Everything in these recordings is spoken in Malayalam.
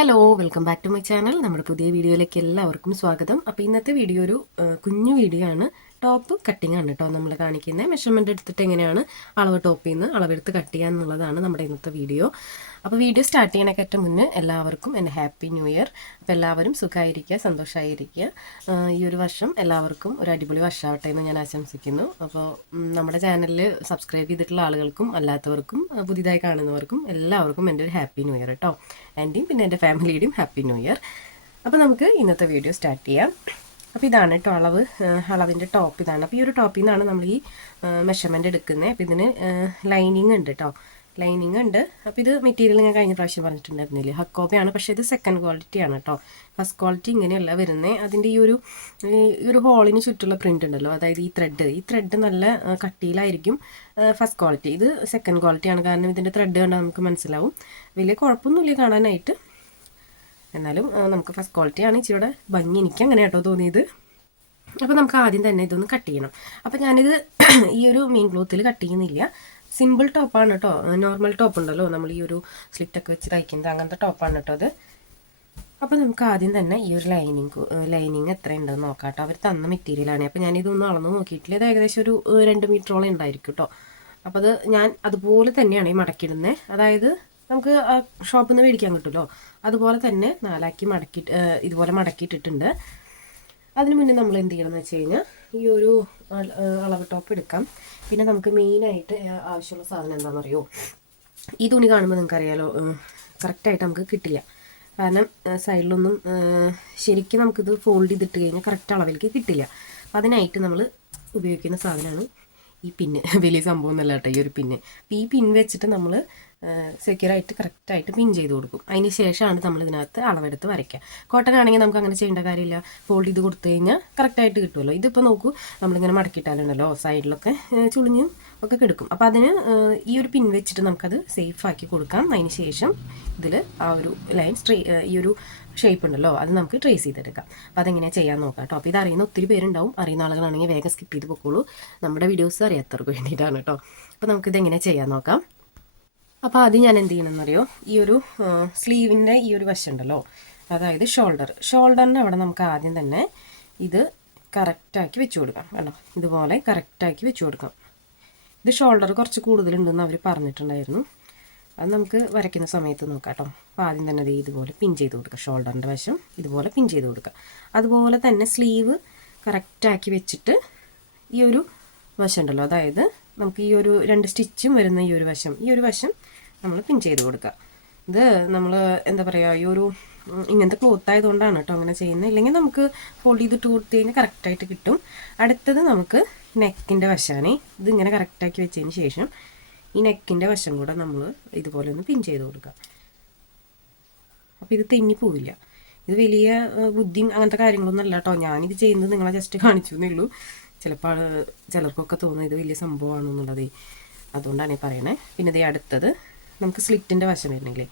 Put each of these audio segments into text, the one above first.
Hello welcome back to my channel. നമ്മുടെ പുതിയ വീഡിയോയിലേക്ക് എല്ലാവർക്കും സ്വാഗതം. അപ്പോൾ ഇന്നത്തെ വീഡിയോ ഒരു കുഞ്ഞു വീഡിയോ ആണ്. ടോപ്പ് കട്ടിംഗ് ആണ് കേട്ടോ നമ്മൾ കാണിക്കുന്നത്. മെഷർമെൻറ്റ് എടുത്തിട്ട് എങ്ങനെയാണ് അളവ് ടോപ്പിൽ നിന്ന് അളവെടുത്ത് കട്ട് ചെയ്യുക എന്നുള്ളതാണ് നമ്മുടെ ഇന്നത്തെ വീഡിയോ. അപ്പോൾ വീഡിയോ സ്റ്റാർട്ട് ചെയ്യണേക്കാട്ട് മുന്നേ എല്ലാവർക്കും എൻ്റെ ഹാപ്പി ന്യൂ ഇയർ. അപ്പോൾ എല്ലാവരും സുഖമായിരിക്കുക, സന്തോഷമായിരിക്കുക. ഈ ഒരു വർഷം എല്ലാവർക്കും ഒരു അടിപൊളി വർഷമാവട്ടെ എന്ന് ഞാൻ ആശംസിക്കുന്നു. അപ്പോൾ നമ്മുടെ ചാനലിൽ സബ്സ്ക്രൈബ് ചെയ്തിട്ടുള്ള ആളുകൾക്കും അല്ലാത്തവർക്കും പുതിയതായി കാണുന്നവർക്കും എല്ലാവർക്കും എൻ്റെ ഒരു ഹാപ്പി ന്യൂ ഇയർ കേട്ടോ. എൻ്റെയും പിന്നെ എൻ്റെ ഫാമിലിയുടെയും ഹാപ്പി ന്യൂ ഇയർ. അപ്പോൾ നമുക്ക് ഇന്നത്തെ വീഡിയോ സ്റ്റാർട്ട് ചെയ്യാം. അപ്പോൾ ഇതാണ് കേട്ടോ അളവിൻ്റെ ടോപ്പ് ഇതാണ്. അപ്പോൾ ഈ ഒരു ടോപ്പിൽ നിന്നാണ് നമ്മൾ ഈ മെഷർമെൻറ്റ് എടുക്കുന്നത്. അപ്പോൾ ഇതിന് ലൈനിങ് ഉണ്ട് കേട്ടോ, ലൈനിങ് ഉണ്ട്. അപ്പോൾ ഇത് മെറ്റീരിയൽ ഞാൻ കഴിഞ്ഞ പ്രാവശ്യം പറഞ്ഞിട്ടുണ്ടായിരുന്നില്ലേ, ഹക്കോബയാണ്. പക്ഷേ ഇത് സെക്കൻഡ് ക്വാളിറ്റി ആണ് കേട്ടോ. ഫസ്റ്റ് ക്വാളിറ്റി ഇങ്ങനെയല്ല വരുന്നത്. അതിൻ്റെ ഈ ഒരു ഹോളിന് ചുറ്റുള്ള പ്രിൻ്റ് ഉണ്ടല്ലോ, അതായത് ഈ ത്രെഡ് നല്ല കട്ടിയിലായിരിക്കും ഫസ്റ്റ് ക്വാളിറ്റി. ഇത് സെക്കൻഡ് ക്വാളിറ്റിയാണ്, കാരണം ഇതിൻ്റെ ത്രെഡ് കണ്ടാൽ നമുക്ക് മനസ്സിലാവും. വലിയ കുഴപ്പമൊന്നുമില്ല കാണാനായിട്ട്, എന്നാലും നമുക്ക് ഫസ്റ്റ് ക്വാളിറ്റിയാണ് ഇച്ചിരിയുടെ ഭംഗി. എനിക്ക് അങ്ങനെ കേട്ടോ തോന്നിയത്. അപ്പോൾ നമുക്ക് ആദ്യം തന്നെ ഇതൊന്ന് കട്ട് ചെയ്യണം. അപ്പോൾ ഞാനിത് ഈ ഒരു മെയിൻ ക്ലോത്തിൽ കട്ട് ചെയ്യുന്നില്ല, സിമ്പിൾ ടോപ്പാണ് കേട്ടോ. നോർമൽ ടോപ്പ് ഉണ്ടല്ലോ നമ്മൾ ഈ ഒരു സ്ലിറ്റൊക്കെ വെച്ച് തയ്ക്കുന്നത്, അങ്ങനത്തെ ടോപ്പാണ് കേട്ടോ അത്. അപ്പോൾ നമുക്ക് ആദ്യം തന്നെ ഈ ഒരു ലൈനിങ് എത്ര ഉണ്ടെന്ന് നോക്കാം കേട്ടോ. അവർ തന്ന മെറ്റീരിയലാണ്. അപ്പോൾ ഞാനിതൊന്നും അളന്ന് നോക്കിയിട്ടില്ല. ഇത് ഏകദേശം ഒരു 2 മീറ്ററോളം ഉണ്ടായിരിക്കും കേട്ടോ. അപ്പോൾ അത് ഞാൻ അതുപോലെ തന്നെയാണ് ഈ മടക്കിയിടുന്നത്. അതായത് നമുക്ക് ഷോപ്പിൽ നിന്ന് മേടിക്കാൻ കിട്ടുമല്ലോ, അതുപോലെ തന്നെ 4ആക്കി ഇതുപോലെ മടക്കിയിട്ടിട്ടുണ്ട്. അതിന് മുന്നേ നമ്മൾ എന്ത് ചെയ്യണം എന്ന് വെച്ച് കഴിഞ്ഞാൽ ഈ ഒരു അളവ് ടോപ്പ് എടുക്കാം. പിന്നെ നമുക്ക് മെയിനായിട്ട് ആവശ്യമുള്ള സാധനം എന്താണെന്നറിയോ, ഈ തുണി കാണുമ്പോൾ നിങ്ങൾക്കറിയാലോ കറക്റ്റായിട്ട് നമുക്ക് കിട്ടില്ല. കാരണം സൈഡിലൊന്നും ശരിക്കും നമുക്കിത് ഫോൾഡ് ചെയ്തിട്ട് കഴിഞ്ഞാൽ കറക്റ്റ് അളവിലേക്ക് കിട്ടില്ല. അതിനായിട്ട് നമ്മൾ ഉപയോഗിക്കുന്ന സാധനമാണ് ഈ പിന്ന്. വലിയ സംഭവം ഒന്നല്ല കേട്ടോ ഈ ഒരു പിന്ന്. അപ്പോൾ ഈ പിൻ വെച്ചിട്ട് നമ്മൾ സെക്യൂറായിട്ട് കറക്റ്റായിട്ട് പിൻ ചെയ്ത് കൊടുക്കും. അതിന് ശേഷമാണ് നമ്മൾ ഇതിനകത്ത് അളവെടുത്ത് വരയ്ക്കുക. കോട്ടൺ ആണെങ്കിൽ നമുക്ക് അങ്ങനെ ചെയ്യേണ്ട കാര്യമില്ല, ഫോൾഡ് ചെയ്ത് കൊടുത്തു കഴിഞ്ഞാൽ കറക്റ്റായിട്ട് കിട്ടുമല്ലോ. ഇതിപ്പോൾ നോക്കൂ, നമ്മളിങ്ങനെ മടക്കിയിട്ടാലുണ്ടല്ലോ സൈഡിലൊക്കെ ചുളിഞ്ഞും ഒക്കെ കിടക്കും. അപ്പോൾ അതിന് ഈ ഒരു പിൻ വെച്ചിട്ട് നമുക്കത് സേഫാക്കി കൊടുക്കാം. അതിന് ശേഷം ഇതിൽ ആ ഒരു ലൈൻ ഈ ഒരു ഷേപ്പ് ഉണ്ടല്ലോ അത് നമുക്ക് ട്രേസ് ചെയ്തെടുക്കാം. അപ്പോൾ അതെങ്ങനെയാണ് ചെയ്യാൻ നോക്കാം കേട്ടോ. അപ്പോൾ ഇത് അറിയുന്ന ഒത്തിരി പേരുണ്ടാവും, അറിയുന്ന ആളുകളാണെങ്കിൽ വേഗം സ്കിപ്പ് ചെയ്ത് പൊക്കോളൂ. നമ്മുടെ വീഡിയോസ് അറിയാത്തവർക്ക് വേണ്ടിയിട്ടാണ് കേട്ടോ. അപ്പോൾ നമുക്കിതെങ്ങനെ ചെയ്യാൻ നോക്കാം. അപ്പോൾ ആദ്യം ഞാൻ എന്ത് ചെയ്യണമെന്നറിയോ, ഈ ഒരു സ്ലീവിൻ്റെ ഈ ഒരു വശം ഉണ്ടല്ലോ, അതായത് ഷോൾഡറിൻ്റെ അവിടെ നമുക്ക് ആദ്യം തന്നെ ഇത് കറക്റ്റാക്കി വെച്ച് കൊടുക്കാം. കണ്ടോ, ഇതുപോലെ കറക്റ്റാക്കി വെച്ച് കൊടുക്കാം. ഇത് ഷോൾഡർ കുറച്ച് കൂടുതലുണ്ടെന്ന് അവർ പറഞ്ഞിട്ടുണ്ടായിരുന്നു. അത് നമുക്ക് വരയ്ക്കുന്ന സമയത്ത് നോക്കാം കേട്ടോ. അപ്പോൾ ആദ്യം തന്നെ അത് ഇതുപോലെ പിൻ ചെയ്ത് കൊടുക്കുക. ഷോൾഡറിൻ്റെ വശം ഇതുപോലെ പിൻ ചെയ്ത് കൊടുക്കുക. അതുപോലെ തന്നെ സ്ലീവ് കറക്റ്റാക്കി വെച്ചിട്ട് ഈ ഒരു വശം ഉണ്ടല്ലോ, അതായത് നമുക്ക് ഈ ഒരു 2 സ്റ്റിച്ചും വരുന്ന ഈ ഒരു വശം നമ്മൾ പിൻ ചെയ്ത് കൊടുക്കുക. ഇത് നമ്മൾ എന്താ പറയുക, ഈ ഒരു ഇങ്ങനത്തെ ക്ലോത്ത് ആയതുകൊണ്ടാണ് കേട്ടോ അങ്ങനെ ചെയ്യുന്നത്. ഇല്ലെങ്കിൽ നമുക്ക് ഫോൾഡ് ചെയ്തിട്ട് കൊടുത്തു കഴിഞ്ഞാൽ കറക്റ്റായിട്ട് കിട്ടും. അടുത്തത് നമുക്ക് നെക്കിൻ്റെ വശമാണ്. ഇതിങ്ങനെ കറക്റ്റാക്കി വെച്ചതിന് ശേഷം ഈ നെക്കിൻ്റെ വശം കൂടെ നമ്മൾ ഇതുപോലെ ഒന്ന് പിൻ ചെയ്ത് കൊടുക്കുക. അപ്പോൾ ഇത് തെന്നിപ്പോവില്ല. ഇത് വലിയ ബുദ്ധിയും അങ്ങനത്തെ കാര്യങ്ങളൊന്നും അല്ല കേട്ടോ. ഞാനിത് ചെയ്യുന്നത് നിങ്ങളെ ജസ്റ്റ് കാണിച്ചു എന്നേ ഉള്ളൂ. ചിലപ്പോൾ ചിലർക്കൊക്കെ തോന്നുന്നത് ഇത് വലിയ സംഭവമാണെന്നുള്ളത്, അതുകൊണ്ടാണ് ഈ പറയണേ. പിന്നെ ഇതേ അടുത്തത് നമുക്ക് സ്ലിറ്റിൻ്റെ വശം വരുന്നില്ലേ,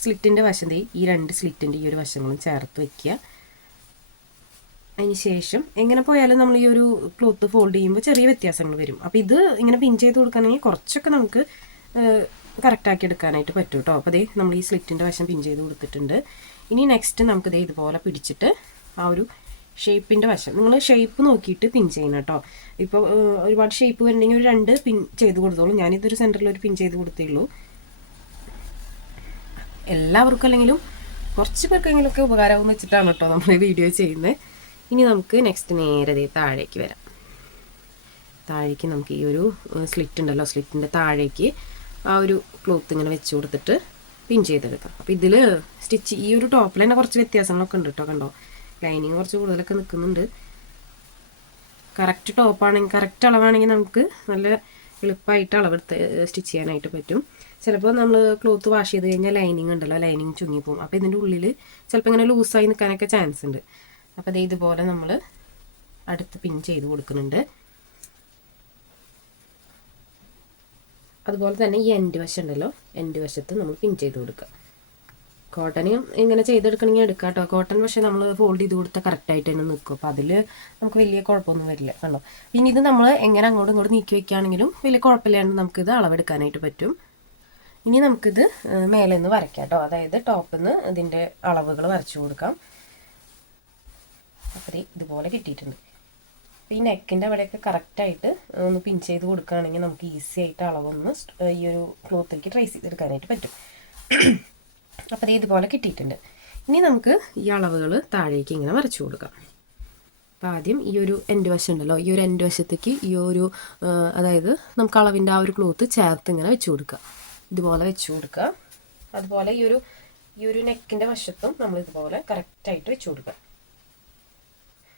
സ്ലിറ്റിൻ്റെ വശം ഈ 2 സ്ലിറ്റിൻ്റെ ഈ ഒരു വശങ്ങളും ചേർത്ത് വയ്ക്കുക. അതിന് ശേഷം എങ്ങനെ പോയാലും നമ്മൾ ഈ ഒരു ക്ലോത്ത് ഫോൾഡ് ചെയ്യുമ്പോൾ ചെറിയ വ്യത്യാസങ്ങൾ വരും. അപ്പോൾ ഇത് ഇങ്ങനെ പിൻ ചെയ്ത് കൊടുക്കുകയാണെങ്കിൽ കുറച്ചൊക്കെ നമുക്ക് കറക്റ്റാക്കി എടുക്കാനായിട്ട് പറ്റും കേട്ടോ. അപ്പോൾ നമ്മൾ ഈ സ്ലിറ്റിൻ്റെ വശം പിൻ ചെയ്ത് കൊടുത്തിട്ടുണ്ട്. ഇനി നെക്സ്റ്റ് നമുക്കിത് ഇതുപോലെ പിടിച്ചിട്ട് ആ ഒരു ഷേപ്പിൻ്റെ വശം നിങ്ങൾ ഷേപ്പ് നോക്കിയിട്ട് പിൻ ചെയ്യണം കേട്ടോ. ഇപ്പോൾ ഒരുപാട് ഷേപ്പ് വരുന്നുണ്ടെങ്കിൽ ഒരു 2 പിൻ ചെയ്ത് കൊടുത്തോളൂ. ഞാനിതൊരു സെൻറ്ററിൽ ഒരു പിൻ ചെയ്ത് കൊടുത്തേ ഉള്ളൂ. എല്ലാവർക്കും അല്ലെങ്കിലും കുറച്ച് പേർക്കെങ്കിലുമൊക്കെ ഉപകാരമാകും വെച്ചിട്ടാണ് കേട്ടോ നമ്മൾ ഈ വീഡിയോ ചെയ്യുന്നത്. ഇനി നമുക്ക് നെക്സ്റ്റ് നേരെ താഴേക്ക് വരാം. താഴേക്ക് നമുക്ക് ഈ ഒരു സ്ലിറ്റ് ഉണ്ടല്ലോ, സ്ലിറ്റിൻ്റെ താഴേക്ക് ആ ഒരു ക്ലോത്ത് ഇങ്ങനെ വെച്ച് കൊടുത്തിട്ട് പിൻ ചെയ്തെടുക്കാം. അപ്പോൾ ഇതിൽ സ്റ്റിച്ച് ഈ ഒരു ടോപ്പിൽ തന്നെ കുറച്ച് വ്യത്യാസങ്ങളൊക്കെ ഉണ്ട് കേട്ടോ. കണ്ടോ, ലൈനിങ് കുറച്ച് കൂടുതലൊക്കെ നിൽക്കുന്നുണ്ട്. കറക്റ്റ് ടോപ്പാണെങ്കിൽ കറക്റ്റ് അളവാണെങ്കിൽ നമുക്ക് നല്ല എളുപ്പമായിട്ട് അളവെടുത്ത് സ്റ്റിച്ച് ചെയ്യാനായിട്ട് പറ്റും. ചിലപ്പോൾ നമ്മൾ ക്ലോത്ത് വാഷ് ചെയ്ത് കഴിഞ്ഞാൽ ലൈനിങ് ഉണ്ടല്ലോ, ലൈനിങ് ചുങ്ങിപ്പോവും. അപ്പോൾ ഇതിൻ്റെ ഉള്ളിൽ ചിലപ്പോൾ ഇങ്ങനെ ലൂസായി നിൽക്കാനൊക്കെ ചാൻസ് ഉണ്ട്. അപ്പോൾ ഇതുപോലെ നമ്മൾ അടുത്ത് പിൻ ചെയ്ത് കൊടുക്കുന്നുണ്ട്. അതുപോലെ തന്നെ ഈ എൻഡ് വശം ഉണ്ടല്ലോ, എൻഡ് വശത്ത് നമ്മൾ പിൻ ചെയ്ത് കൊടുക്കുക. കോട്ടനും ഇങ്ങനെ ചെയ്തെടുക്കണമെങ്കിൽ എടുക്കാം കേട്ടോ. കോട്ടൺ പക്ഷേ നമ്മൾ ഫോൾഡ് ചെയ്ത് കൊടുത്താൽ കറക്റ്റായിട്ട് തന്നെ നിൽക്കും. അപ്പോൾ അതിൽ നമുക്ക് വലിയ കുഴപ്പമൊന്നും വരില്ല കണ്ടോ. പിന്നെ ഇത് നമ്മൾ എങ്ങനെ അങ്ങോട്ടും ഇങ്ങോട്ടും നീക്കി വയ്ക്കുകയാണെങ്കിലും വലിയ കുഴപ്പമില്ലാണ്ട് നമുക്കിത് അളവെടുക്കാനായിട്ട് പറ്റും. ഇനി നമുക്കിത് മേലെ നിന്ന് വരയ്ക്കാം കേട്ടോ. അതായത് ടോപ്പിൽ നിന്ന് ഇതിൻ്റെ അളവുകൾ വരച്ചു കൊടുക്കാം. അപ്പോൾ ഇതുപോലെ കിട്ടിയിട്ടുണ്ട്. ഈ നെക്കിൻ്റെ അവിടെയൊക്കെ കറക്റ്റായിട്ട് ഒന്ന് പിൻ ചെയ്ത് കൊടുക്കുകയാണെങ്കിൽ നമുക്ക് ഈസി ആയിട്ട് അളവൊന്ന് ഈ ഒരു ക്ലോത്തിലേക്ക് ട്രേസ് ചെയ്തെടുക്കാനായിട്ട് പറ്റും. അപ്പോൾ ഇതുപോലെ കിട്ടിയിട്ടുണ്ട്. ഇനി നമുക്ക് ഈ അളവുകൾ താഴേക്ക് ഇങ്ങനെ വരച്ചു കൊടുക്കാം. അപ്പോൾ ആദ്യം ഈ ഒരു എൻഡ് വശം ഉണ്ടല്ലോ, ഈ ഒരു എൻഡ് വശത്തേക്ക് ഈ ഒരു അതായത് നമുക്ക് അളവിൻ്റെ ആ ഒരു ക്ലോത്ത് ചേർത്ത് ഇങ്ങനെ വെച്ച് കൊടുക്കുക. ഇതുപോലെ വെച്ച് കൊടുക്കുക. അതുപോലെ ഈ ഒരു നെക്കിൻ്റെ വശത്തും നമ്മൾ ഇതുപോലെ കറക്റ്റായിട്ട് വെച്ച് കൊടുക്കുക.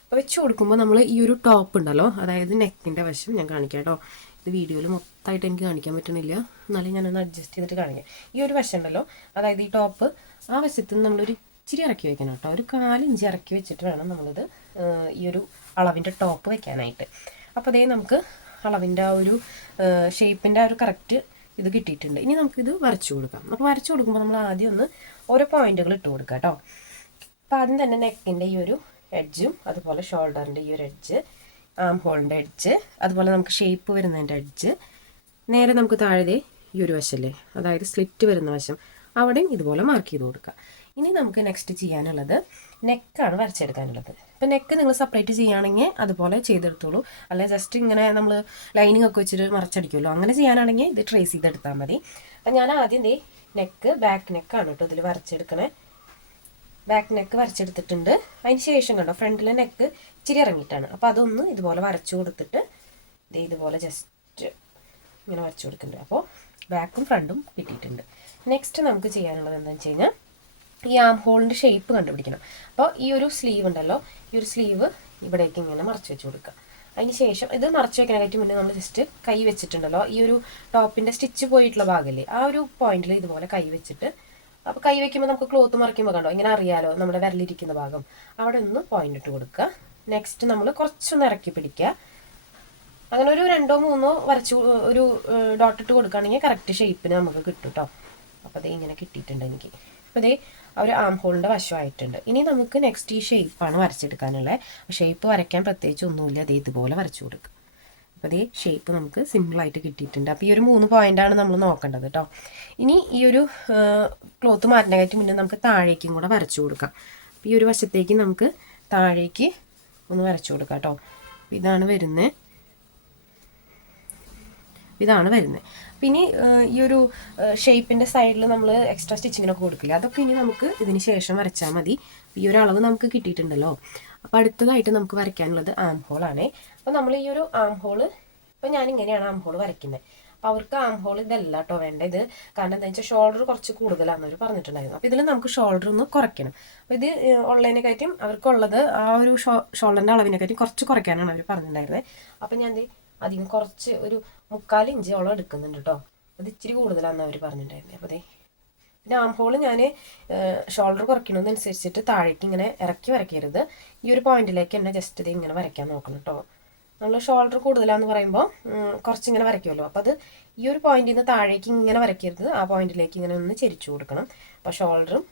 അപ്പോൾ വെച്ച് കൊടുക്കുമ്പോൾ നമ്മൾ ഈ ഒരു ടോപ്പ് ഉണ്ടല്ലോ, അതായത് നെക്കിൻ്റെ വശം ഞാൻ കാണിക്കാം കേട്ടോ. ഇത് വീഡിയോയിൽ മൊത്തമായിട്ട് എനിക്ക് കാണിക്കാൻ പറ്റണില്ല, എന്നാലും ഞാനൊന്ന് അഡ്ജസ്റ്റ് ചെയ്തിട്ട് കാണിക്കാം. ഈ ഒരു വശം ഉണ്ടല്ലോ, അതായത് ഈ ടോപ്പ്, ആ വശത്ത് നിന്ന് നമ്മളൊരു ഇച്ചിരി ഇറക്കി വെക്കണം കേട്ടോ. ഒരു 4 ഇഞ്ച് ഇറക്കി വെച്ചിട്ട് വേണം നമ്മളിത് ഈ ഒരു അളവിൻ്റെ ടോപ്പ് വെക്കാനായിട്ട്. അപ്പോൾ നമുക്ക് അളവിൻ്റെ ആ ഒരു ഷേപ്പിൻ്റെ ആ ഒരു കറക്റ്റ് ഇത് കിട്ടിയിട്ടുണ്ട്. ഇനി നമുക്കിത് വരച്ചു കൊടുക്കാം. അപ്പോൾ വരച്ചു കൊടുക്കുമ്പോൾ നമ്മൾ ആദ്യം ഒന്ന് ഓരോ പോയിന്റുകൾ ഇട്ട് കൊടുക്കാം കേട്ടോ. അപ്പോൾ ആദ്യം തന്നെ നെക്കിൻ്റെ ഈ ഒരു എഡ്ജും അതുപോലെ ഷോൾഡറിൻ്റെ ഈ ഒരു എഡ്ജ്, ആം ഹോളിൻ്റെ എഡ്ജ്, അതുപോലെ നമുക്ക് ഷേപ്പ് വരുന്നതിൻ്റെ എഡ്ജ്, നേരെ നമുക്ക് താഴെ ഈ ഒരു വശമല്ലേ, അതായത് സ്ലിറ്റ് വരുന്ന വശം, അവിടെയും ഇതുപോലെ മാർക്ക് ചെയ്ത് കൊടുക്കുക. ഇനി നമുക്ക് നെക്സ്റ്റ് ചെയ്യാനുള്ളത് നെക്കാണ് വരച്ചെടുക്കാനുള്ളത്. ഇപ്പം നെക്ക് നിങ്ങൾ സെപ്പറേറ്റ് ചെയ്യുകയാണെങ്കിൽ അതുപോലെ ചെയ്തെടുത്തോളൂ. അല്ലെ ജസ്റ്റ് ഇങ്ങനെ നമ്മൾ ലൈനിങ് ഒക്കെ വെച്ചിട്ട് മറച്ചടിക്കുമല്ലോ, അങ്ങനെ ചെയ്യാനാണെങ്കിൽ ഇത് ട്രേസ് ചെയ്തെടുത്താൽ മതി. അപ്പം ഞാൻ ആദ്യം നെക്ക് ബാക്ക് നെക്കാണ് കേട്ടോ ഇതിൽ വരച്ചെടുക്കണേ. Back neck വരച്ചെടുത്തിട്ടുണ്ട്. അതിന് ശേഷം കണ്ടോ ഫ്രണ്ടിലെ നെക്ക് ഇച്ചിരി ഇറങ്ങിയിട്ടാണ്. അപ്പോൾ അതൊന്ന് ഇതുപോലെ വരച്ചു കൊടുത്തിട്ട് ഇതുപോലെ ജസ്റ്റ് ഇങ്ങനെ വരച്ചു കൊടുക്കുന്നുണ്ട്. അപ്പോൾ ബാക്കും ഫ്രണ്ടും കിട്ടിയിട്ടുണ്ട്. നെക്സ്റ്റ് നമുക്ക് ചെയ്യാനുള്ളത് എന്താണെന്ന് വെച്ച് കഴിഞ്ഞാൽ ഈ ആം ഹോളിൻ്റെ ഷേപ്പ് കണ്ടുപിടിക്കണം. അപ്പോൾ ഈ ഒരു സ്ലീവ് ഉണ്ടല്ലോ, ഈ ഒരു സ്ലീവ് ഇവിടേക്ക് ഇങ്ങനെ മറച്ചു വെച്ച് കൊടുക്കുക. അതിന് ശേഷം ഇത് മറച്ചു വെക്കാനായിട്ട് മുന്നേ നമ്മൾ ജസ്റ്റ് കൈ വെച്ചിട്ടുണ്ടല്ലോ, ഈ ഒരു ടോപ്പിൻ്റെ സ്റ്റിച്ച് പോയിട്ടുള്ള ഭാഗമല്ലേ, ആ ഒരു പോയിന്റിൽ ഇതുപോലെ കൈ വെച്ചിട്ട്, അപ്പോൾ കൈ വെക്കുമ്പോൾ നമുക്ക് ക്ലോത്ത് മറിക്കുമ്പോൾ കണ്ടോ ഇങ്ങനെ അറിയാലോ നമ്മുടെ വിരലിരിക്കുന്ന ഭാഗം, അവിടെ ഒന്ന് പോയിന്റ് ഇട്ട് കൊടുക്കുക. നെക്സ്റ്റ് നമ്മൾ കുറച്ചൊന്ന് ഇറക്കി പിടിക്കുക. അങ്ങനെ ഒരു 2-3 വരച്ച് ഒരു ഡോട്ട് ഇട്ട് കൊടുക്കുകയാണെങ്കിൽ കറക്റ്റ് ഷേപ്പിന് നമുക്ക് കിട്ടും കേട്ടോ. അപ്പോൾ ഇങ്ങനെ കിട്ടിയിട്ടുണ്ട് എനിക്ക്. അപ്പോൾ ആ ഒരു ആം ഹോളിൻ്റെ വശമായിട്ടുണ്ട്. ഇനി നമുക്ക് നെക്സ്റ്റ് ഈ ഷേപ്പാണ് വരച്ചെടുക്കാനുള്ളത്. ഷേപ്പ് വരയ്ക്കാൻ പ്രത്യേകിച്ച് ഒന്നുമില്ല, ഇതുപോലെ വരച്ചു കൊടുക്കുക. അപ്പോൾ ഷേപ്പ് നമുക്ക് സിമ്പിളായിട്ട് കിട്ടിയിട്ടുണ്ട്. അപ്പോൾ ഈ ഒരു 3 പോയിൻ്റാണ് നമ്മൾ നോക്കേണ്ടത് കേട്ടോ. ഇനി ഈ ഒരു ക്ലോത്ത് മാറ്റാനായിട്ട് മുന്നേ നമുക്ക് താഴേക്കും കൂടെ വരച്ചു കൊടുക്കാം. അപ്പോൾ ഈ ഒരു വശത്തേക്ക് നമുക്ക് താഴേക്ക് ഒന്ന് വരച്ചു കൊടുക്കാം കേട്ടോ. ഇതാണ് വരുന്നത്. പിന്നെ ഈ ഒരു ഷേപ്പിൻ്റെ സൈഡിൽ നമ്മൾ എക്സ്ട്രാ സ്റ്റിച്ചിങ്ങിനൊക്കെ കൊടുക്കില്ല, അതൊക്കെ ഇനി നമുക്ക് ഇതിന് ശേഷം വരച്ചാൽ മതി. ഈ ഒരു അളവ് നമുക്ക് കിട്ടിയിട്ടുണ്ടല്ലോ. അപ്പോൾ അടുത്തതായിട്ട് നമുക്ക് വരയ്ക്കാനുള്ളത് ആം ഹോളാണ്. അപ്പോൾ നമ്മൾ ഈ ഒരു ആം ഹോള്, ഇപ്പോൾ ഞാനിങ്ങനെയാണ് ആം ഹോൾ വരയ്ക്കുന്നത്. അപ്പോൾ അവർക്ക് ആം ഹോൾ ഇതല്ല കേട്ടോ വേണ്ടത്. കാരണം എന്താണെന്ന് വെച്ചാൽ ഷോൾഡർ കുറച്ച് കൂടുതലാണെന്ന് അവർ പറഞ്ഞിട്ടുണ്ടായിരുന്നു. അപ്പോൾ ഇതിൽ നമുക്ക് ഷോൾഡർ ഒന്ന് കുറയ്ക്കണം. അപ്പോൾ ഇത് ഉള്ളതിനെക്കാറ്റും അവർക്കുള്ളത് ആ ഒരു ഷോൾഡറിൻ്റെ അളവിനെക്കാറ്റും കുറച്ച് കുറയ്ക്കാനാണ് അവർ പറഞ്ഞിട്ടുണ്ടായിരുന്നത്. അപ്പോൾ ഞാൻ അതിന് കുറച്ച് ഒരു 3/4 ഇഞ്ചോളം എടുക്കുന്നുണ്ട് കേട്ടോ. അത് ഇച്ചിരി കൂടുതലാണെന്ന് അവർ പറഞ്ഞിട്ടുണ്ടായിരുന്നത്. അപ്പോൾ പിന്നെ ആം ഹോള് ഞാൻ ഷോൾഡർ കുറയ്ക്കണമെന്നനുസരിച്ചിട്ട് താഴേക്ക് ഇങ്ങനെ ഇറക്കി വരയ്ക്കരുത്. ഈ ഒരു പോയിന്റിലേക്ക് തന്നെ ജസ്റ്റ് ഇങ്ങനെ വരയ്ക്കാൻ നോക്കണം കേട്ടോ. നമ്മൾ ഷോൾഡർ കൂടുതലാന്ന് പറയുമ്പോൾ കുറച്ചിങ്ങനെ വരയ്ക്കുമല്ലോ, അപ്പോൾ അത് ഈ ഒരു പോയിന്റിൽ നിന്ന് താഴേക്ക് ഇങ്ങനെ വരയ്ക്കരുത്, ആ പോയിന്റിലേക്ക് ഇങ്ങനെ ഒന്ന് ചെരിച്ചു കൊടുക്കണം. അപ്പോൾ ഷോൾഡറും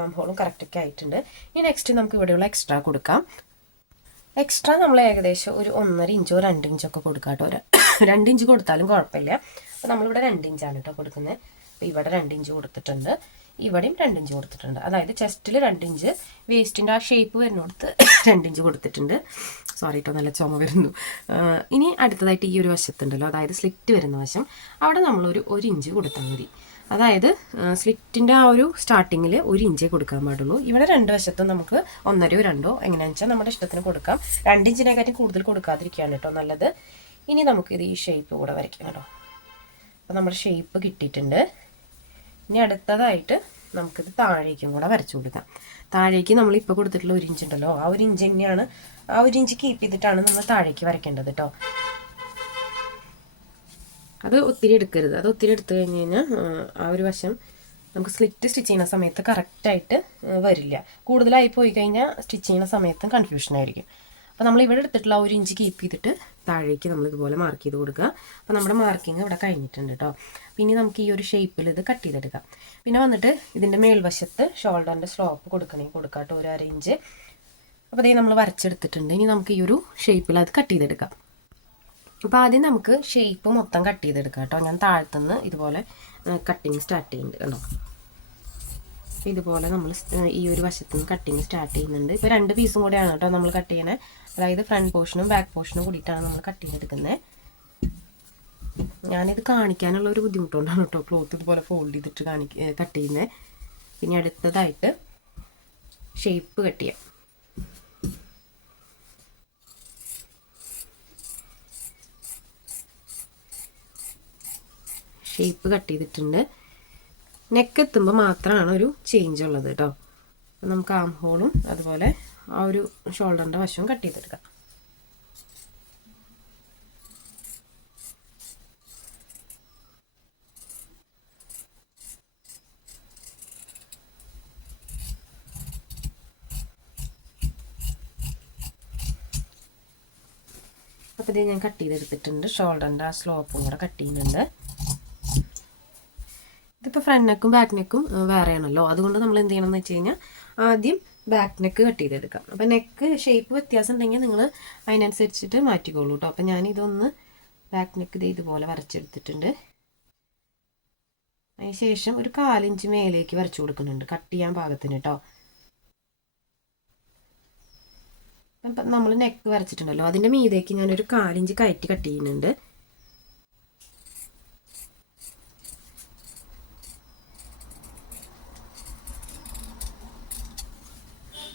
ആം ഹോളും കറക്റ്റൊക്കെ ആയിട്ടുണ്ട്. ഇനി നെക്സ്റ്റ് നമുക്ക് ഇവിടെയുള്ള എക്സ്ട്രാ കൊടുക്കാം. എക്സ്ട്രാ നമ്മൾ ഏകദേശം ഒരു 1.5 ഇഞ്ചോ 2 ഇഞ്ചൊക്കെ കൊടുക്കാം കേട്ടോ. 2 ഇഞ്ച് കൊടുത്താലും കുഴപ്പമില്ല. അപ്പോൾ നമ്മളിവിടെ 2 ഇഞ്ചാണ് കേട്ടോ കൊടുക്കുന്നത്. അപ്പോൾ ഇവിടെ 2 ഇഞ്ച് കൊടുത്തിട്ടുണ്ട്, ഇവിടെയും 2 ഇഞ്ച് കൊടുത്തിട്ടുണ്ട്. അതായത് ചെസ്റ്റിൽ 2 ഇഞ്ച്, വേസ്റ്റിൻ്റെ ആ ഷേപ്പ് വരുന്നിടത്ത് 2 ഇഞ്ച് കൊടുത്തിട്ടുണ്ട്. സോറി കേട്ടോ, നല്ല ചുമ വരുന്നു. ഇനി അടുത്തതായിട്ട് ഈ ഒരു വശത്തുണ്ടല്ലോ, അതായത് സ്ലിറ്റ് വരുന്ന വശം, അവിടെ നമ്മളൊരു 1 ഇഞ്ച് കൊടുത്താൽ മതി. അതായത് സ്ലിറ്റിൻ്റെ ആ ഒരു സ്റ്റാർട്ടിങ്ങിൽ 1 ഇഞ്ചേ കൊടുക്കാൻ പാടുള്ളൂ. ഇവിടെ 2 വശത്തും നമുക്ക് 1.5 2 എങ്ങനെയാണെന്ന് വെച്ചാൽ നമ്മുടെ ഇഷ്ടത്തിന് കൊടുക്കാം. 2 ഇഞ്ചിനെക്കാട്ടി കൂടുതൽ കൊടുക്കാതിരിക്കുകയാണ് കേട്ടോ നല്ലത്. ഇനി നമുക്കിത് ഈ ഷേപ്പ് കൂടെ വരയ്ക്കാം കേട്ടോ. അപ്പോൾ നമ്മുടെ ഷേപ്പ് കിട്ടിയിട്ടുണ്ട്. ഇനി അടുത്തതായിട്ട് നമുക്കിത് താഴേക്കും കൂടെ വരച്ചു കൊടുക്കാം. താഴേക്ക് നമ്മളിപ്പോൾ കൊടുത്തിട്ടുള്ള 1 ഇഞ്ച് ഉണ്ടല്ലോ, ആ 1 ഇഞ്ച് തന്നെയാണ്, ആ 1 ഇഞ്ച് കീപ്പ് ചെയ്തിട്ടാണ് നമ്മൾ താഴേക്ക് വരയ്ക്കേണ്ടത് കേട്ടോ. അത് ഒത്തിരി എടുക്കരുത്. അത് ഒത്തിരി എടുത്തു കഴിഞ്ഞ് കഴിഞ്ഞാൽ ആ ഒരു വശം നമുക്ക് സ്റ്റിച്ച് ചെയ്യുന്ന സമയത്ത് കറക്റ്റായിട്ട് വരില്ല. കൂടുതലായി പോയി കഴിഞ്ഞാൽ സ്റ്റിച്ച് ചെയ്യുന്ന സമയത്തും കൺഫ്യൂഷൻ ആയിരിക്കും. അപ്പോൾ നമ്മൾ ഇവിടെ എടുത്തിട്ടുള്ള 1 ഇഞ്ച് കീപ്പ് ചെയ്തിട്ട് താഴേക്ക് നമ്മൾ ഇതുപോലെ മാർക്ക് ചെയ്ത് കൊടുക്കുക. അപ്പോൾ നമ്മുടെ മാർക്കിങ് ഇവിടെ കഴിഞ്ഞിട്ടുണ്ട് കേട്ടോ. പിന്നെ നമുക്ക് ഈ ഒരു ഷേപ്പിൽ ഇത് കട്ട് ചെയ്തെടുക്കാം. പിന്നെ വന്നിട്ട് ഇതിൻ്റെ മേൽവശത്ത് ഷോൾഡറിൻ്റെ സ്ലോപ്പ് കൊടുക്കണമെങ്കിൽ കൊടുക്കാം കേട്ടോ, ഒരു 1/2 ഇഞ്ച്. അപ്പോൾ നമ്മൾ വരച്ചെടുത്തിട്ടുണ്ട്. ഇനി നമുക്ക് ഈ ഒരു ഷേപ്പിൽ അത് കട്ട് ചെയ്തെടുക്കാം. അപ്പോൾ ആദ്യം നമുക്ക് ഷേപ്പ് മൊത്തം കട്ട് ചെയ്തെടുക്കാം കേട്ടോ. ഞാൻ താഴത്തുനിന്ന് ഇതുപോലെ കട്ടിങ് സ്റ്റാർട്ട് ചെയ്യുന്നുണ്ട് കണ്ടോ. ഇതുപോലെ നമ്മൾ ഈ ഒരു വശത്ത് നിന്ന് കട്ടിങ് സ്റ്റാർട്ട് ചെയ്യുന്നുണ്ട്. ഇപ്പോൾ 2 പീസും കൂടെയാണ് കേട്ടോ നമ്മൾ കട്ട് ചെയ്യണേ. അതായത് ഫ്രണ്ട് പോർഷനും ബാക്ക് പോർഷനും കൂടിയിട്ടാണ് നമ്മൾ കട്ട് ചെയ്തെടുക്കുന്നത്. ഞാനിത് കാണിക്കാനുള്ള ഒരു ബുദ്ധിമുട്ടുകൊണ്ടാണ് കേട്ടോ ക്ലോത്ത് ഇതുപോലെ ഫോൾഡ് ചെയ്തിട്ട് കട്ട് ചെയ്യുന്നത്. പിന്നെ അടുത്തതായിട്ട് ഷേപ്പ് കട്ട് ചെയ്യാം. ഷേപ്പ് കട്ട് ചെയ്തിട്ടുണ്ട്. നെക്ക് എത്തുമ്പോൾ മാത്രമാണ് ഒരു ചേഞ്ച് ഉള്ളത് കേട്ടോ. അപ്പം നമുക്ക് ആം ഹോളും അതുപോലെ ആ ഒരു ഷോൾഡറിൻ്റെ വശവും കട്ട് ചെയ്തെടുക്കാം. അപ്പോൾ ഇത് ഞാൻ കട്ട് ചെയ്തെടുത്തിട്ടുണ്ട്. ഷോൾഡറിൻ്റെ ആ സ്ലോപ്പും കൂടെ കട്ട് ചെയ്യുന്നുണ്ട്. ഇതിപ്പോൾ ഫ്രണ്ട് നെക്കും ബാക്ക് നെക്കും വേറെയാണല്ലോ. അതുകൊണ്ട് നമ്മൾ എന്ത് ചെയ്യണമെന്ന് വെച്ച് കഴിഞ്ഞാൽ ആദ്യം ബാക്ക് നെക്ക് കട്ട് ചെയ്തെടുക്കാം. അപ്പോൾ നെക്ക് ഷേപ്പ് വ്യത്യാസം ഉണ്ടെങ്കിൽ നിങ്ങൾ അതിനനുസരിച്ചിട്ട് മാറ്റിക്കോളൂ കേട്ടോ. അപ്പോൾ ഞാനിതൊന്ന് ബാക്ക് നെക്ക് ഇതുപോലെ വരച്ചെടുത്തിട്ടുണ്ട്. അതിന് ശേഷം ഒരു 1/4 ഇഞ്ച് മേലേക്ക് വരച്ചു കൊടുക്കുന്നുണ്ട് കട്ട് ചെയ്യാൻ പാകത്തിന് കേട്ടോ. അപ്പം നമ്മൾ നെക്ക് വരച്ചിട്ടുണ്ടല്ലോ, അതിൻ്റെ മീതേക്ക് ഞാനൊരു 1/4 ഇഞ്ച് കയറ്റി കട്ട് ചെയ്യുന്നുണ്ട്.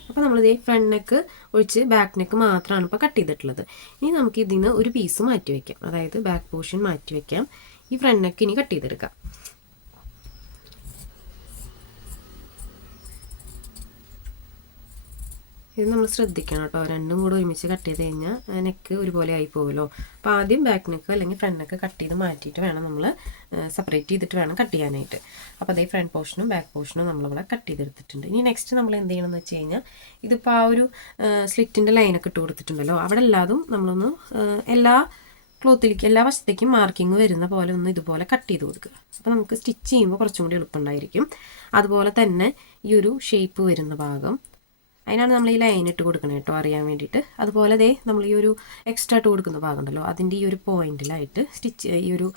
അപ്പോൾ നമ്മളിത് ഫ്രണ്ട് നെക്ക് ഒഴിച്ച് ബാക്ക് നെക്ക് മാത്രമാണ് ഇപ്പോൾ കട്ട് ചെയ്തിട്ടുള്ളത്. ഇനി നമുക്ക് ഇതിന് ഒരു പീസ് മാറ്റി വയ്ക്കാം. അതായത് ബാക്ക് പോർഷൻ മാറ്റി വയ്ക്കാം. ഈ ഫ്രണ്ട് നെക്ക് ഇനി കട്ട് ചെയ്തെടുക്കാം. ഇത് നമ്മൾ ശ്രദ്ധിക്കണം കേട്ടോ. രണ്ടും കൂടെ ഒരുമിച്ച് കട്ട് ചെയ്ത് കഴിഞ്ഞാൽ നെക്ക് ഒരുപോലെ ആയി പോകുമല്ലോ. അപ്പോൾ ആദ്യം ബാക്ക് നെക്ക് അല്ലെങ്കിൽ ഫ്രണ്ട് നെക്ക് കട്ട് ചെയ്ത് മാറ്റിയിട്ട് വേണം നമ്മൾ സെപ്പറേറ്റ് ചെയ്തിട്ട് വേണം കട്ട് ചെയ്യാനായിട്ട്. അപ്പോൾ അതേ ഫ്രണ്ട് പോർഷനും ബാക്ക് പോർഷനും നമ്മളിവിടെ കട്ട് ചെയ്തെടുത്തിട്ടുണ്ട്. ഇനി നെക്സ്റ്റ് നമ്മൾ എന്ത് ചെയ്യണമെന്ന് വെച്ച് കഴിഞ്ഞാൽ ഇതിപ്പോൾ ആ ഒരു സ്ലിറ്റിൻ്റെ ലൈനൊക്കെ ഇട്ട് കൊടുത്തിട്ടുണ്ടല്ലോ, അവിടെ എല്ലാതും നമ്മളൊന്ന് എല്ലാ ക്ലോത്തിലേക്ക് എല്ലാ വശത്തേക്കും മാർക്കിങ് വരുന്ന പോലെ ഒന്ന് ഇതുപോലെ കട്ട് ചെയ്ത് കൊടുക്കുക. അപ്പോൾ നമുക്ക് സ്റ്റിച്ച് ചെയ്യുമ്പോൾ കുറച്ചും കൂടി എളുപ്പമുണ്ടായിരിക്കും. അതുപോലെ തന്നെ ഈ ഒരു ഷേപ്പ് വരുന്ന ഭാഗം അതിനാണ് നമ്മൾ ഈ ലൈൻ ഇട്ട് കൊടുക്കണം കേട്ടോ, അറിയാൻ വേണ്ടിയിട്ട്. അതുപോലെ ദേ നമ്മൾ ഈ ഒരു എക്സ്ട്രാ ഇട്ട് കൊടുക്കുന്ന ഭാഗം ഉണ്ടല്ലോ, അതിൻ്റെ ഈ ഒരു പോയിന്റിലായിട്ട് ഈ ഒരു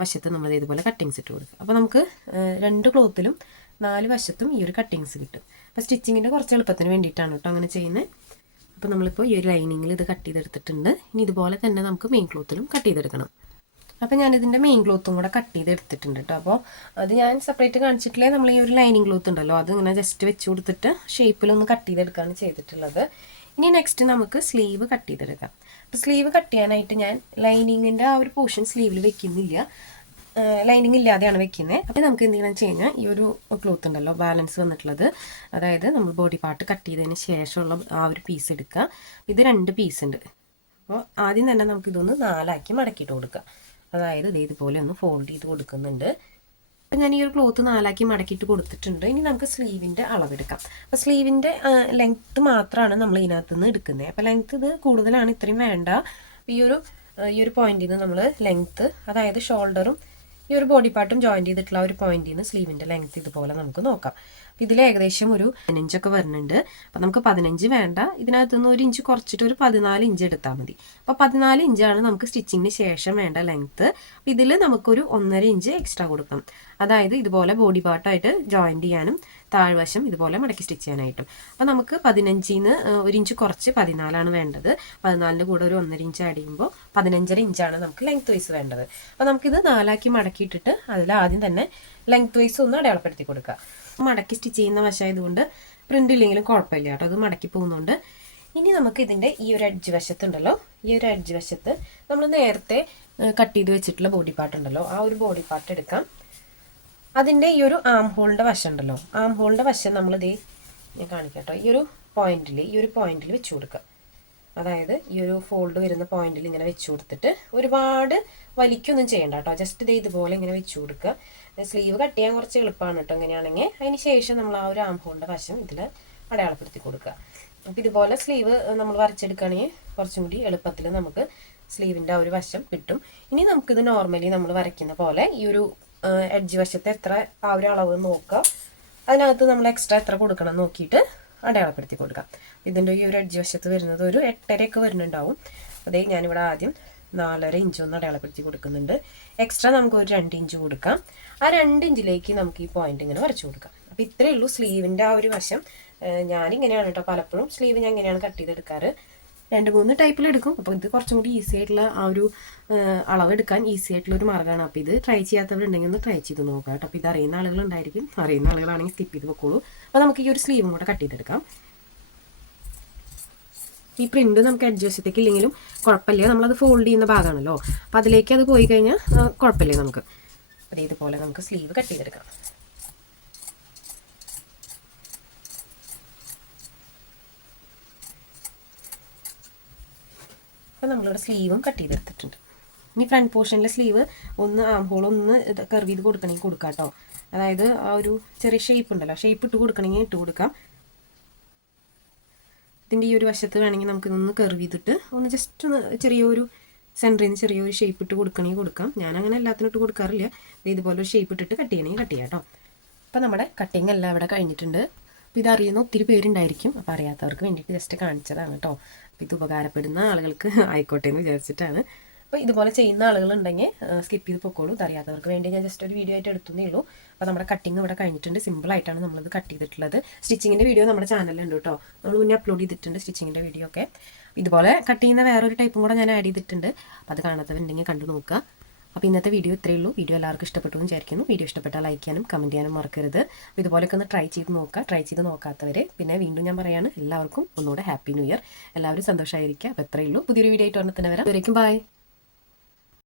വശത്ത് നമ്മൾ ഇതുപോലെ കട്ടിങ്സ് ഇട്ട് കൊടുക്കുക. അപ്പോൾ നമുക്ക് 2 ക്ലോത്തിലും 4 വശത്തും ഈ ഒരു കട്ടിങ്സ് കിട്ടും. അപ്പോൾ സ്റ്റിച്ചിങ്ങിൻ്റെ കുറച്ച് എളുപ്പത്തിന് വേണ്ടിയിട്ടാണ് കേട്ടോ അങ്ങനെ ചെയ്യുന്നത്. അപ്പോൾ നമ്മളിപ്പോൾ ഈ ഒരു ലൈനിങ്ങിൽ ഇത് കട്ട് ചെയ്തെടുത്തിട്ടുണ്ട്. ഇനി ഇതുപോലെ തന്നെ നമുക്ക് മെയിൻ ക്ലോത്തിലും കട്ട് ചെയ്തെടുക്കണം. അപ്പോൾ ഞാനിതിൻ്റെ മെയിൻ ക്ലോത്തും കൂടെ കട്ട് ചെയ്തെടുത്തിട്ടുണ്ട് കേട്ടോ. അപ്പോൾ അത് ഞാൻ സെപ്പറേറ്റ് കാണിച്ചിട്ടില്ലേ, നമ്മൾ ഈ ഒരു ലൈനിങ് ക്ലോത്ത് ഉണ്ടല്ലോ, അത് ഇങ്ങനെ ജസ്റ്റ് വെച്ച് കൊടുത്തിട്ട് ഷേപ്പിലൊന്ന് കട്ട് ചെയ്തെടുക്കുകയാണ് ചെയ്തിട്ടുള്ളത്. ഇനി നെക്സ്റ്റ് നമുക്ക് സ്ലീവ് കട്ട് ചെയ്തെടുക്കാം. അപ്പോൾ സ്ലീവ് കട്ട് ചെയ്യാനായിട്ട് ഞാൻ ലൈനിങ്ങിൻ്റെ ആ ഒരു പോർഷൻ സ്ലീവിൽ വെക്കുന്നില്ല, ലൈനിങ് ഇല്ലാതെയാണ് വെക്കുന്നത്. അപ്പോൾ നമുക്ക് എന്ത് ചെയ്യണമെന്ന് വെച്ച് കഴിഞ്ഞാൽ ഈ ഒരു ക്ലോത്ത് ഉണ്ടല്ലോ ബാലൻസ് വന്നിട്ടുള്ളത്, അതായത് നമ്മൾ ബോഡി പാർട്ട് കട്ട് ചെയ്തതിന് ശേഷമുള്ള ആ ഒരു പീസ് എടുക്കുക. ഇത് 2 പീസ് ഉണ്ട്. അപ്പോൾ ആദ്യം തന്നെ നമുക്കിതൊന്ന് 4ആക്കി മടക്കിയിട്ട് കൊടുക്കുക. അതായത് ഇതേപോലെ ഒന്ന് ഫോൾഡ് ചെയ്ത് കൊടുക്കുന്നുണ്ട്. അപ്പം ഞാൻ ഈ ഒരു ക്ലോത്ത് 4ആക്കി മടക്കിയിട്ട് കൊടുത്തിട്ടുണ്ട്. ഇനി നമുക്ക് സ്ലീവിൻ്റെ അളവെടുക്കാം. അപ്പോൾ സ്ലീവിൻ്റെ ലെങ്ത്ത് മാത്രമാണ് നമ്മൾ ഇതിനകത്ത് നിന്ന് എടുക്കുന്നത്. അപ്പോൾ ലെങ്ത്ത് ഇത് കൂടുതലാണ്, ഇത്രയും വേണ്ട. ഈ ഒരു പോയിന്റിൽ നിന്ന് നമ്മൾ ലെങ്ത്ത്, അതായത് ഷോൾഡറും ഈ ഒരു ബോഡി പാർട്ടും ജോയിൻ ചെയ്തിട്ടുള്ള ഒരു പോയിന്റിൽ നിന്ന് സ്ലീവിൻ്റെ ലെങ്ത്ത് ഇതുപോലെ നമുക്ക് നോക്കാം. ഇതിൽ ഏകദേശം ഒരു 15 വരുന്നുണ്ട്. അപ്പം നമുക്ക് 15 വേണ്ട, ഇതിനകത്തുനിന്ന് 1 ഇഞ്ച് കുറച്ചിട്ട് ഒരു 14 ഇഞ്ച് എടുത്താൽ മതി. അപ്പോൾ 14 ഇഞ്ചാണ് നമുക്ക് സ്റ്റിച്ചിങ്ങിന് ശേഷം വേണ്ട ലെങ്ത്ത്. അപ്പോൾ ഇതിൽ നമുക്കൊരു 1.5 ഇഞ്ച് എക്സ്ട്രാ കൊടുക്കാം. അതായത് ഇതുപോലെ ബോഡി പാർട്ടായിട്ട് ജോയിൻ ചെയ്യാനും താഴ്വശം ഇതുപോലെ മടക്കി സ്റ്റിച്ച് ചെയ്യാനായിട്ടും. അപ്പോൾ നമുക്ക് 15ൽ നിന്ന് 1 ഇഞ്ച് കുറച്ച് 14ആണ് വേണ്ടത്. 14ൻ്റെ കൂടെ ഒരു 1.5 ഇഞ്ച് ആഡ് ചെയ്യുമ്പോൾ 15.5 ഇഞ്ചാണ് നമുക്ക് ലെങ്ത് വൈസ് വേണ്ടത്. അപ്പോൾ നമുക്കിത് 4ആക്കി മടക്കിയിട്ടിട്ട് അതിൽ ആദ്യം തന്നെ ലെങ്ത് വൈസ് ഒന്ന് അടയാളപ്പെടുത്തി കൊടുക്കുക. മടക്കി സ്റ്റിച്ച് ചെയ്യുന്ന വശമായതുകൊണ്ട് പ്രിൻ്റ് ഇല്ലെങ്കിലും കുഴപ്പമില്ല കേട്ടോ, അത് മടക്കി പോകുന്നുണ്ട്. ഇനി നമുക്ക് ഇതിൻ്റെ ഈ ഒരു എഡ്ജ് വശത്തുണ്ടല്ലോ, ഈ ഒരു എഡ്ജ് വശത്ത് നമ്മൾ നേരത്തെ കട്ട് ചെയ്ത് വെച്ചിട്ടുള്ള ബോഡി പാർട്ട് ഉണ്ടല്ലോ, ആ ഒരു ബോഡി പാർട്ട് എടുക്കാം. അതിൻ്റെ ഈ ഒരു ആം ഹോളിൻ്റെ വശം ഉണ്ടല്ലോ, ആം ഹോളിൻ്റെ വശം നമ്മളിത് ഞാൻ കാണിക്കാം കേട്ടോ, ഈ ഒരു പോയിന്റിൽ വെച്ച് കൊടുക്കുക. അതായത് ഈ ഒരു ഫോൾഡ് വരുന്ന പോയിന്റിൽ ഇങ്ങനെ വെച്ച് കൊടുത്തിട്ട് ഒരുപാട് വലിക്കൊന്നും ചെയ്യണ്ട കേട്ടോ, ജസ്റ്റ് ഇതുപോലെ ഇങ്ങനെ വെച്ച് കൊടുക്കുക. സ്ലീവ് കട്ട് ചെയ്യാൻ കുറച്ച് എളുപ്പമാണ് കേട്ടോ ഇങ്ങനെയാണെങ്കിൽ. അതിന് ശേഷം നമ്മൾ ആ ഒരു ആം ഹോളിൻ്റെ വശം ഇതിൽ അടയാളപ്പെടുത്തി കൊടുക്കുക. അപ്പോൾ ഇതുപോലെ സ്ലീവ് നമ്മൾ വരച്ചെടുക്കുകയാണെങ്കിൽ കുറച്ചും കൂടി എളുപ്പത്തിൽ നമുക്ക് സ്ലീവിൻ്റെ ആ ഒരു വശം കിട്ടും. ഇനി നമുക്കിത് നോർമലി നമ്മൾ വരയ്ക്കുന്ന പോലെ ഈ ഒരു എഡ്ജ് വശത്തെ എത്ര ആ ഒരു അളവ് നോക്കുക, അതിനകത്ത് നമ്മൾ എക്സ്ട്രാ എത്ര കൊടുക്കണം നോക്കിയിട്ട് അടയാളപ്പെടുത്തി കൊടുക്കാം. ഇതിൻ്റെ ഈ ഒരു എഡ്ജ് വശത്ത് വരുന്നത് ഒരു 8.5 വരുന്നുണ്ടാവും. അതേ ഞാനിവിടെ ആദ്യം 4.5 ഇഞ്ച് ഒന്ന് അടയാളപ്പെടുത്തി കൊടുക്കുന്നുണ്ട്. എക്സ്ട്രാ നമുക്ക് ഒരു 2 ഇഞ്ച് കൊടുക്കാം. ആ 2 ഇഞ്ചിലേക്ക് നമുക്ക് ഈ പോയിന്റ് ഇങ്ങനെ വരച്ചു കൊടുക്കാം. അപ്പോൾ ഇത്രയേ ഉള്ളൂ സ്ലീവിൻ്റെ ആ ഒരു വശം. ഞാനിങ്ങനെയാണ് കേട്ടോ പലപ്പോഴും സ്ലീവ് ഞാൻ ഇങ്ങനെയാണ് കട്ട് ചെയ്തെടുക്കാറ്. 2-3 ടൈപ്പിലെടുക്കും. അപ്പോൾ ഇത് കുറച്ചും കൂടി ഈസി ആയിട്ടുള്ള ആ ഒരു അളവെടുക്കാൻ ഈസി ആയിട്ടുള്ള ഒരു മാർഗ്ഗമാണ്. അപ്പോൾ ഇത് ട്രൈ ചെയ്യാത്തവരുണ്ടെങ്കിൽ ഒന്ന് ട്രൈ ചെയ്ത് നോക്കാം കേട്ടോ. അപ്പോൾ ഇത് അറിയുന്ന ആളുകളുണ്ടായിരിക്കും, അറിയുന്ന ആളുകളാണെങ്കിൽ സ്കിപ്പ് ചെയ്ത് വെക്കോളൂ. അപ്പോൾ നമുക്ക് ഈ ഒരു സ്ലീവും കൂടെ കട്ട് ചെയ്തെടുക്കാം. ഈ പ്രിന്റ് നമുക്ക് എഡ്ജ് വശത്തേക്ക് ഇല്ലെങ്കിലും കുഴപ്പമില്ല, നമ്മളത് ഫോൾഡ് ചെയ്യുന്ന ഭാഗമാണല്ലോ. അപ്പോൾ അതിലേക്ക് അത് പോയി കഴിഞ്ഞാൽ കുഴപ്പമില്ല നമുക്ക്. അപ്പോൾ ഇതുപോലെ നമുക്ക് സ്ലീവ് കട്ട് ചെയ്തെടുക്കാം. അപ്പോൾ നമ്മളിവിടെ സ്ലീവും കട്ട് ചെയ്തെടുത്തിട്ടുണ്ട്. ഇനി ഫ്രണ്ട് പോർഷനിലെ സ്ലീവ് ഒന്ന് ആം ഹോൾ ഒന്ന് കർവ് ചെയ്ത് കൊടുക്കണമെങ്കിൽ കൊടുക്കാം കേട്ടോ. അതായത് ആ ഒരു ചെറിയ ഷേപ്പ് ഉണ്ടല്ലോ, ഷേപ്പ് ഇട്ട് കൊടുക്കണമെങ്കിൽ ഇട്ട് കൊടുക്കാം. ഇതിൻ്റെ ഈ ഒരു വശത്ത് വേണമെങ്കിൽ നമുക്കിതൊന്ന് കർവ് ചെയ്തിട്ട് ഒന്ന് ജസ്റ്റ് ഒന്ന് ചെറിയൊരു സെൻറ്ററിൽ നിന്ന് ചെറിയൊരു ഷേപ്പ് ഇട്ട് കൊടുക്കണമെങ്കിൽ കൊടുക്കാം. ഞാനങ്ങനെ എല്ലാത്തിനും ഇട്ട് കൊടുക്കാറില്ല. ഇതുപോലെ ഒരു ഷേപ്പ് ഇട്ടിട്ട് കട്ട് ചെയ്യണമെങ്കിൽ കട്ട് ചെയ്യാം കേട്ടോ. അപ്പോൾ നമ്മുടെ കട്ടിങ് എല്ലാം ഇവിടെ കഴിഞ്ഞിട്ടുണ്ട്. അപ്പോൾ ഇതറിയുന്ന ഒത്തിരി പേരുണ്ടായിരിക്കും. അപ്പോൾ അറിയാത്തവർക്ക് വേണ്ടിയിട്ട് ജസ്റ്റ് കാണിച്ചതാണ് കേട്ടോ. അപ്പോൾ ഇത് ഉപകാരപ്പെടുന്ന ആളുകൾക്ക് ആയിക്കോട്ടെ എന്ന് വിചാരിച്ചിട്ടാണ്. അപ്പോൾ ഇതുപോലെ ചെയ്യുന്ന ആളുകളുണ്ടെങ്കിൽ സ്കിപ്പ് ചെയ്ത് പൊക്കോളൂ. ഇതറിയാത്തവർക്ക് വേണ്ടി ഞാൻ ജസ്റ്റ് ഒരു വീഡിയോ ആയിട്ട് എടുത്തേ ഉള്ളൂ. അപ്പോൾ നമ്മുടെ കട്ടിങ് ഇവിടെ കഴിഞ്ഞിട്ടുണ്ട്. സിമ്പിളായിട്ടാണ് നമ്മളിത് കട്ട് ചെയ്തിട്ടുള്ളത്. സ്റ്റിച്ചിങ്ങിൻ്റെ വീഡിയോ നമ്മുടെ ചാനലിലുണ്ട് കേട്ടോ. നമ്മൾ മുന്നേ അപ്ലോഡ് ചെയ്തിട്ടുണ്ട് സ്റ്റിച്ചിങ്ങിൻ്റെ വീഡിയോ ഒക്കെ. ഇതുപോലെ കട്ട് ചെയ്യുന്ന വേറൊരു ടൈപ്പും കൂടെ ഞാൻ ആഡ് ചെയ്തിട്ടുണ്ട്. അപ്പോൾ അത് കാണാത്തവരുണ്ടെങ്കിൽ കണ്ടു നോക്കുക. അപ്പോൾ ഇന്നത്തെ വീഡിയോ ഇത്രയേ ഉള്ളൂ. വീഡിയോ എല്ലാവർക്കും ഇഷ്ടപ്പെട്ടു എന്ന് വിചാരിക്കുന്നു. വീഡിയോ ഇഷ്ടപ്പെട്ടാൽ ലൈക്ക് ചെയ്യാനും കമൻറ്റ് ചെയ്യാനും മറക്കരുത്. അപ്പോൾ ഇതുപോലെയൊക്കെ ഒന്ന് ട്രൈ ചെയ്ത് നോക്കുക. ട്രൈ ചെയ്ത് നോക്കാത്തവരെ പിന്നെ വീണ്ടും ഞാൻ പറയാണ്, എല്ലാവർക്കും ഒന്നുകൂടെ ഹാപ്പി ന്യൂ ഇയർ. എല്ലാവരും സന്തോഷമായിരിക്കുക. അപ്പോൾ ഇത്രയേ ഉള്ളൂ. പുതിയൊരു വീഡിയോ ആയിട്ട് വന്നിട്ട് വരാം. ബൈ.